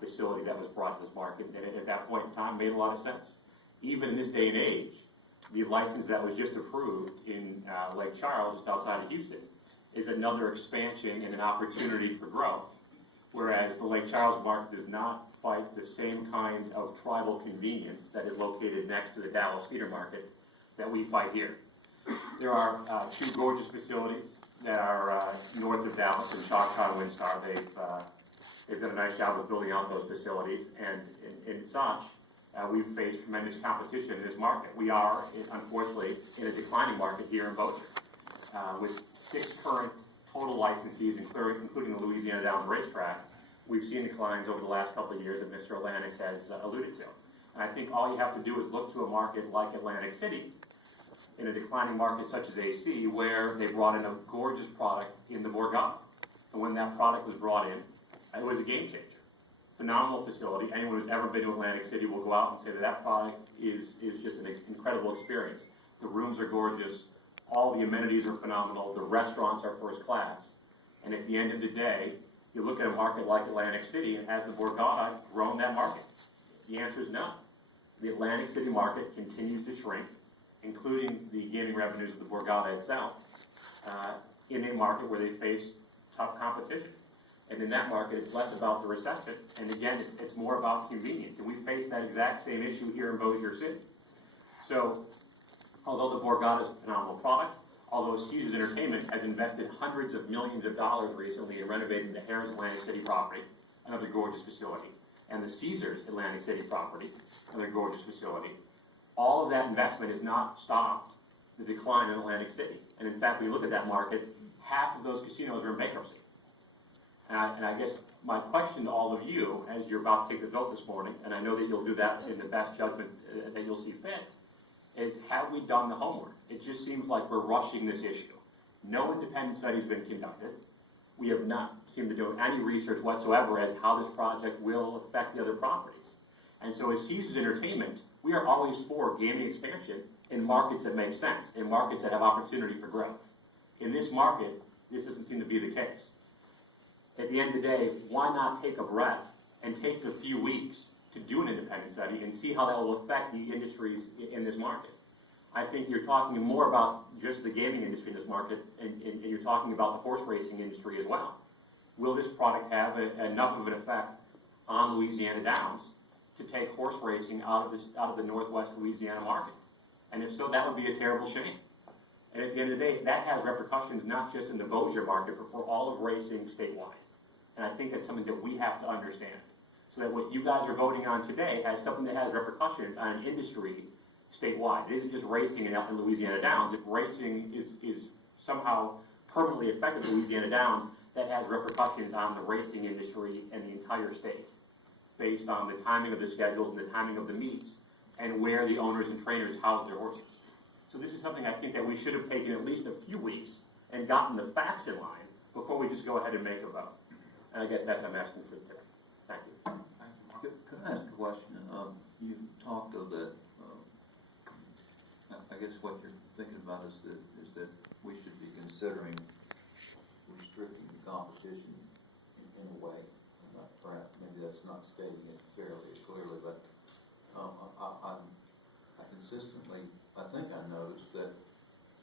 facility that was brought to this market, and at that point in time made a lot of sense. Even in this day and age, the license that was just approved in Lake Charles, just outside of Houston, is another expansion and an opportunity for growth, whereas the Lake Charles market does not fight the same kind of tribal convenience that is located next to the Dallas feeder market that we fight here. There are two gorgeous facilities that are north of Dallas in Choctaw and Windstar. They've done a nice job of building out those facilities, and in such, we've faced tremendous competition in this market. We are, unfortunately, in a declining market here in Bossier, with 6 current total licensees, including the Louisiana Downs racetrack. We've seen declines over the last couple of years that Mr. Atlantis has alluded to. And I think all you have to do is look to a market like Atlantic City, in a declining market such as AC, where they brought in a gorgeous product in the Borgata. And when that product was brought in, it was a game changer. Phenomenal facility. Anyone who's ever been to Atlantic City will go out and say that that product is just an incredible experience. The rooms are gorgeous. All the amenities are phenomenal. The restaurants are first class. And at the end of the day, you look at a market like Atlantic City, and has the Borgata grown that market? The answer is no. The Atlantic City market continues to shrink, including the gaming revenues of the Borgata itself, in a market where they face tough competition. And in that market, it's less about the reception, and again, it's more about convenience. And we face that exact same issue here in Bossier City. So, although the Borgata is a phenomenal product, although Caesars Entertainment has invested hundreds of millions of dollars recently in renovating the Harrah's Atlantic City property, another gorgeous facility, and the Caesars Atlantic City property, another gorgeous facility, all of that investment has not stopped the decline in Atlantic City. And in fact, when you look at that market, half of those casinos are in bankruptcy. And I guess my question to all of you, as you're about to take the vote this morning, and I know that you'll do that in the best judgment that you'll see fit, is have we done the homework? It just seems like we're rushing this issue. No independent study has been conducted. We have not seemed to do any research whatsoever as how this project will affect the other properties. And so as Caesars Entertainment, we are always for gaming expansion in markets that make sense, in markets that have opportunity for growth. In this market, this doesn't seem to be the case. At the end of the day, why not take a breath and take a few weeks to do an independent study and see how that will affect the industries in this market? I think you're talking more about just the gaming industry in this market, and you're talking about the horse racing industry as well. Will this product have enough of an effect on Louisiana Downs to take horse racing out of the Northwest Louisiana market? And if so, that would be a terrible shame. And at the end of the day, that has repercussions not just in the Bossier market, but for all of racing statewide. And I think that's something that we have to understand. So that what you guys are voting on today has something that has repercussions on an industry statewide. It isn't just racing in Louisiana Downs. If racing is somehow permanently affected Louisiana Downs, that has repercussions on the racing industry and the entire state, based on the timing of the schedules and the timing of the meets, and where the owners and trainers house their horses. So this is something I think that we should have taken at least a few weeks and gotten the facts in line before we just go ahead and make a vote. And I guess that's what I'm asking for today. Thank you. Thank you, Mark. Can I ask a question? You talked of that. I guess what you're thinking about is that we should be considering restricting the competition in a way. Perhaps maybe that's not stating it fairly clearly, but I consistently, I think I noticed that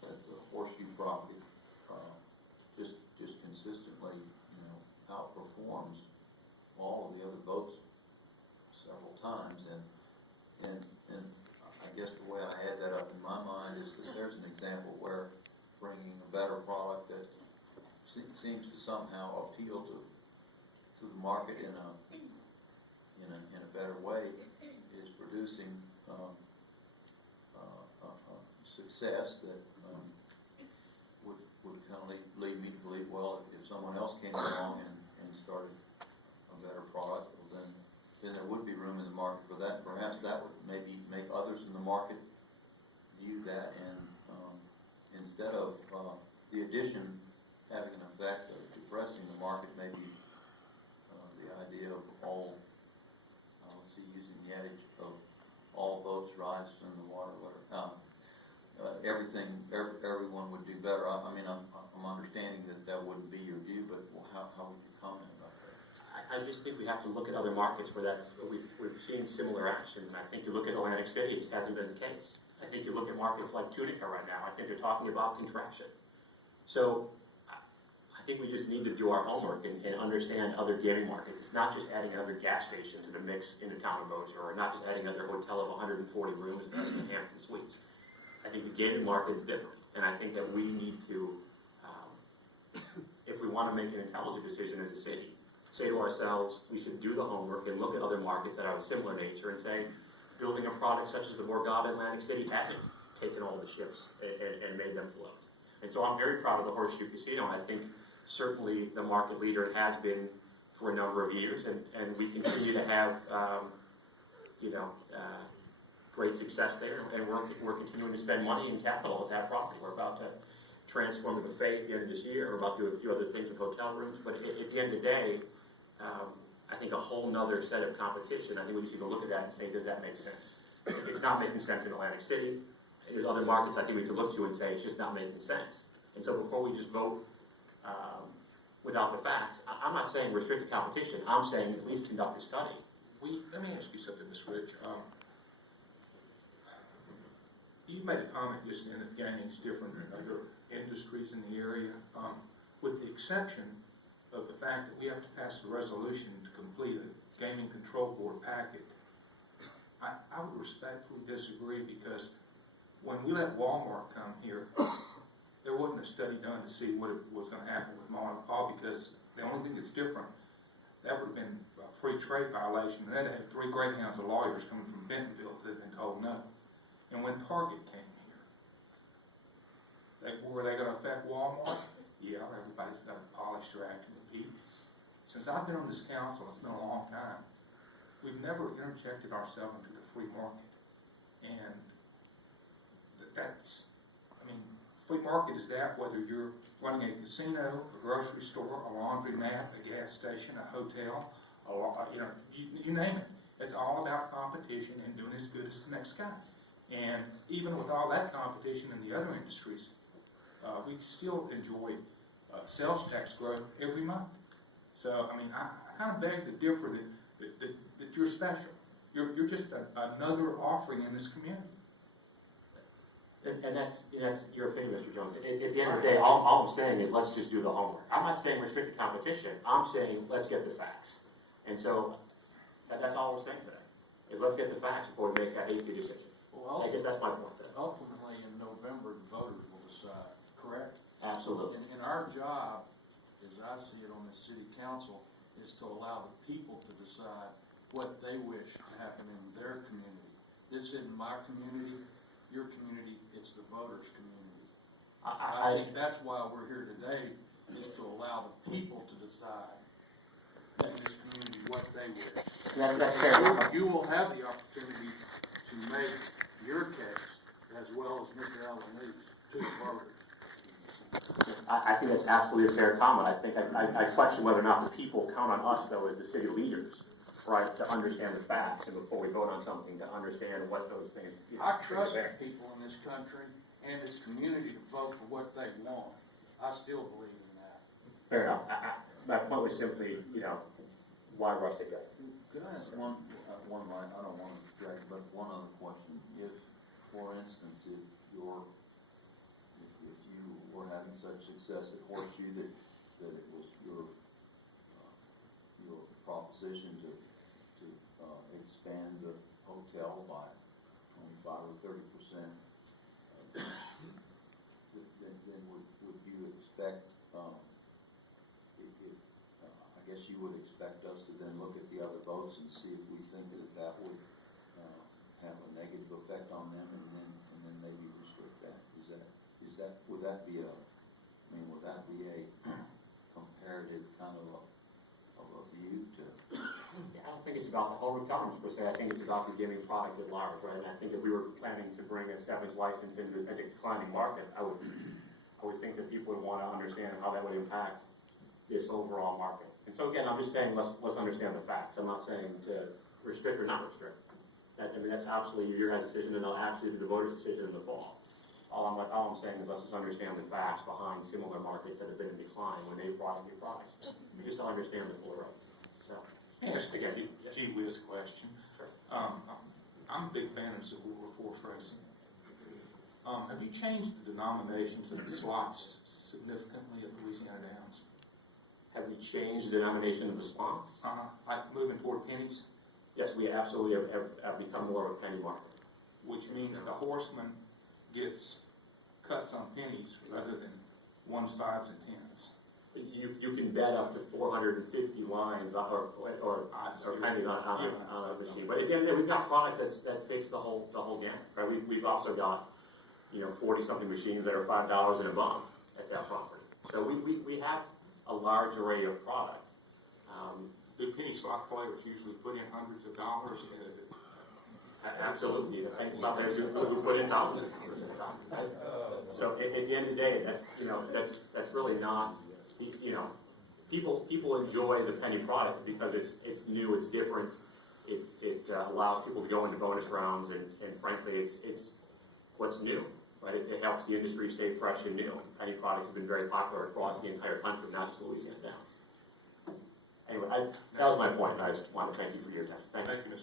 the horseshoe property just consistently, outperforms all of the other boats several times, and I guess the way I add that up in my mind is that there's an example where bringing a better product that seems to somehow appeal to the market in a better way is producing success that would kind of lead me to believe, well, if someone else came along and started a better product, well, then there would be room in the market for that. Perhaps that would maybe make others in the market view that, and instead of the addition having an effect of depressing the market, maybe the idea of all, using the adage of all boats rise in the water, everyone would do better. I'm understanding that wouldn't be your view, but how would you comment about that? I just think we have to look at other markets where we've seen similar actions, and I think you look at Atlantic City, it just hasn't been the case. I think you look at markets like Tunica right now, I think they're talking about contraction. So I think we just need to do our homework and understand other gaming markets. It's not just adding another gas station to the mix in the town of Bossier, or not just adding another hotel of 140 rooms in the Hampton Suites. I think the gaming market is different, and I think that we need to, if we want to make an intelligent decision as a city, say to ourselves, we should do the homework and look at other markets that are of similar nature and say, building a product such as the Borgata Atlantic City hasn't taken all the ships and made them float. And so I'm very proud of the Horseshoe Casino, and I think certainly the market leader it has been for a number of years, and we continue to have, great success there, and we're continuing to spend money and capital at that property. We're about to transform the buffet at the end of this year. We're about to do a few other things with hotel rooms, but at the end of the day, I think a whole nother set of competition. I think we just need to look at that and say, does that make sense? It's not making sense in Atlantic City. There's other markets I think we could look to and say it's just not making sense. And so before we just vote without the facts, I'm not saying restrict the competition. I'm saying at least conduct a study. Let me ask you something, Ms. Rich. You made a comment just then that gaming is different than other industries in the area, with the exception of the fact that we have to pass a resolution to complete a gaming control board packet. I would respectfully disagree, because when we let Walmart come here, there wasn't a study done to see what was going to happen with mom and pop, because the only thing that's different, that would have been a free trade violation, and they'd have 3 greyhounds of lawyers coming from Bentonville if they'd been told no. And when Target came here, were they going to affect Walmart? Yeah, everybody's got to polish their act and compete. Since I've been on this council, it's been a long time, we've never interjected ourselves into the free market. And free market is that whether you're running a casino, a grocery store, a laundromat, a gas station, a hotel, you name it. It's all about competition and doing as good as the next guy. And even with all that competition in the other industries, we still enjoy sales tax growth every month. So, I kind of beg to differ that you're special. You're just another offering in this community. And that's your opinion, Mr. Jones. At the end of the day, all I'm saying is let's just do the homework. I'm not saying restrict the competition. I'm saying let's get the facts. And so that's all we're saying today, is let's get the facts before we make that hasty decision. Well, I guess that's my point today. Ultimately, in November, the voters will decide, correct? Absolutely. And our job, as I see it on the city council, is to allow the people to decide what they wish to happen in their community. This isn't my community, your community, it's the voters' community. I think that's why we're here today, is to allow the people to decide in this community what they wish. That's fair. You will have the opportunity to make your case, as well as Mr. Allen Lee's, to the voters. I think that's absolutely a fair comment. I question whether or not the people count on us, though, as the city leaders, right, to understand the facts, and before we vote on something, to understand what those things. I trust people in this country and this community to vote for what they want. I still believe in that. Fair enough. My point was simply, why rush to go? Could I ask one line? I don't want to distract, but one other question. If, for instance, if you were having such success at Horseshoe that it was your proposition to expand the hotel by 25 or 30%, then would you expect? I guess you would expect us to then look at the other votes and see if we think that would have a negative effect on them, and then maybe restrict that. Would that be a comparative kind of a view to? I don't think it's about the whole hotel per se. I think it's about the gaming product at large, right? And I think if we were planning to bring a 7's license into a declining market, I would think that people would want to understand how that would impact this overall market. And so again, I'm just saying let's understand the facts. I'm not saying to restrict or not restrict. That's absolutely your guys' decision, and they'll absolutely be the voters' decision in the fall. All I'm saying is let's just understand the facts behind similar markets that have been in decline when they brought in new products. We just don't understand the full right. So. Ask again, gee whiz question. Sure. I'm a big fan of Civil War horse racing. Have you changed the denominations of the slots significantly at Louisiana Downs? Have we changed the denomination of the spots? Like moving toward pennies, Yes, we absolutely have become more of a penny market. which means the horseman gets cuts on pennies rather than 1s, 5s, and 10s. You can bet up to 450 lines or pennies on a machine. But again, we've got product that fits the whole gamut. Right? We've also got 40-something machines that are $5 and above at that property. So we have a large array of product. Do penny slot players usually put in hundreds of dollars? Absolutely, the penny slot players who put in thousands of dollars at a time. So at the end of the day, that's really not. People enjoy the penny product because it's new, it's different. It allows people to go into bonus rounds, and frankly, it's what's new. Right? It helps the industry stay fresh and new. Penny product has been very popular across the entire country, not just Louisiana Downs. Anyway, that was my point. I just want to thank you for your time. Thank you. Thank you, Mr.